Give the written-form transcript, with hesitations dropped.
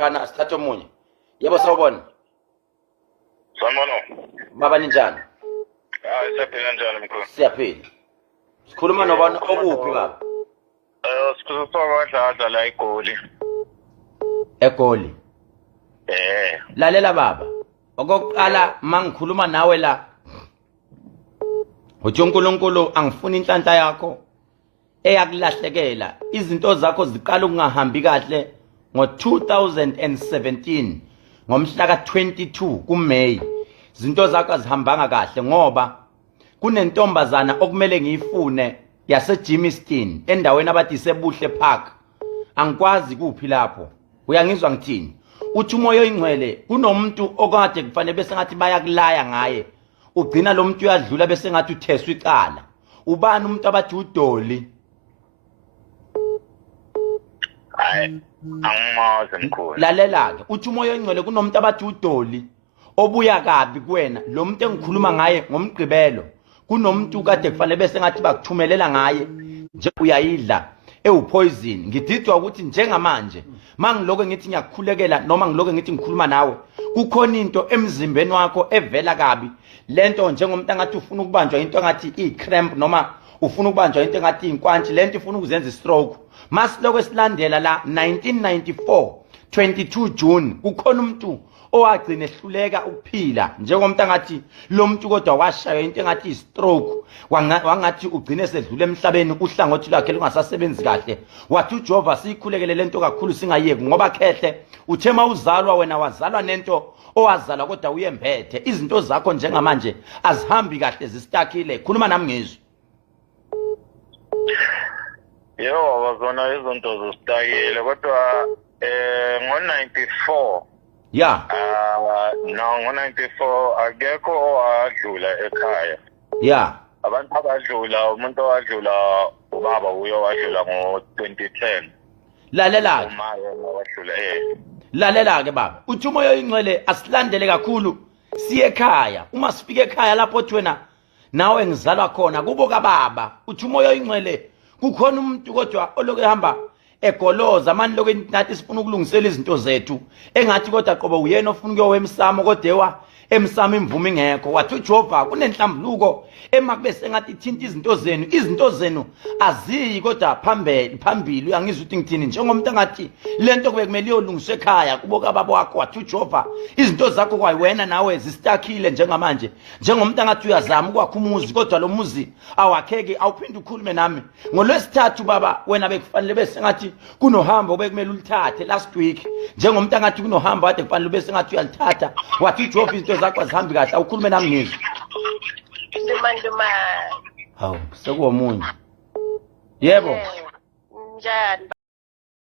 laphana sithathe omunye. Yebo sawubona. Sanibona. Baba ninjani? Siyaphila njani mkhulu? Siyaphila. Sikhuluma nobani okuphi baba? Sikhuluma kwadla la eGoli. eGoli. Lalela baba. Okokuqala mangikhuluma nawe la. Uthi uNkulunkulu angifuni inhlanhla yakho eyakulahlekela. Izinto zakho ziqala ukungahambi kahle ngo-2017 ngomhla ka-22 kuMeyi. Izinto zakho azihambanga kahle ngoba kunentombazana okumele ngiyifune yaseJimmiston endaweni abathi isebuhle Park. Angikwazi kuphi lapho. Uyangizwa ngithini? Uthi umoya oyingcwele kunomuntu okade kufanele bese ngathi bayakulaya ngaye. Ugcina lo muntu uyadlula bese ngathi utheswa icala. Ubani umuntu abathi uDr? Hayi, angimazi mkhulu. Lalela ke, uthi umoya oyingcwele kunomuntu abathi uDr obuya kabi kuwena. Lo muntu engikhuluma ngaye ngomgqibelo. Kunomuntu kade kufanele bese ngathi bakuthumelela ngaye nje uyayidla ewupoison. Ngididwa ukuthi njengamanje mangiloko ngithi ngiyakukhulekela noma ngiloko ngithi ngikhuluma nawe kukhona into emzimbeni wakho evela kabi. Lento njengomuntu angathi ufuna ukubanjwa into engathi i-cramp noma ufuna ukubanjwa into engathi inkwantshi, lento ifuna ukuzenza i-stroke. Masiloko esilandela la 1994 22 June kukhona umuntu owagcina ehluleka ukuphila njengomuntu angathi lo muntu kodwa washaya into engathi i-stroke, wangathi ugcine sedlula emhlabeni uhlangothi lwakhe lungasasebenzi kahle. Wathi uJehova sikhulekele lento kakhulu singayeki ngoba Khehle uthe mawuzalwa wena wazalwa nento owazalwa kodwa uyembethe. Izinto zakho njengamanje azihambi kahle zistakile. Khuluma nami ngizwe. Yebo, wazona izinto zisitakile kodwa ngo-94 ya no ngo-94 akekho owadlula ekhaya. ya Abantu abadlula, umuntu owadlula ubaba uye wadlula ngo-2010. lalela Umaye wadlula lalela ke baba. Uthi umoya oyingcwele asilandele kakhulu siye ekhaya. Uma sifika ekhaya lapho wena nawe ngizalwa khona kubo kababa. Uthi umoya oyingcwele kukhona umuntu kodwa oloke ehamba egoloza manje lokho nathi sifuna ukulungisela izinto zethu engathi kodwa qobo uyena ofuna ukuyowe emsamo kodwa emsamo imvume ingekho. Wathi uJehova kunenhlambuluko emakube sengathi ithinta izinto zenu aziyi kodwa phambili. Uyangizwa ukuthi ngithini njengomuntu angathi lento kube kumele iyolungiswa ekhaya kubo kababa wakho. Wathi uJehova izinto zakho kwayiwena nawe zisitakile njengamanje njengomuntu angathi uyazama ukwakha umuzi kodwa lo muzi awakheki. Awuphinde ukhulume nami ngoLwesithathu baba wena bekufanele bese ngathi kunohambo bekumele ulithathe last week njengomuntu angathi kunohambo kade kufanele bese ngathi uyalithatha. Wathi uJehova izinto zakho azihambi kahle. Awukhulume nami ngizwe. Nduma. Hawu sekuwomunye. Yebo. Njani?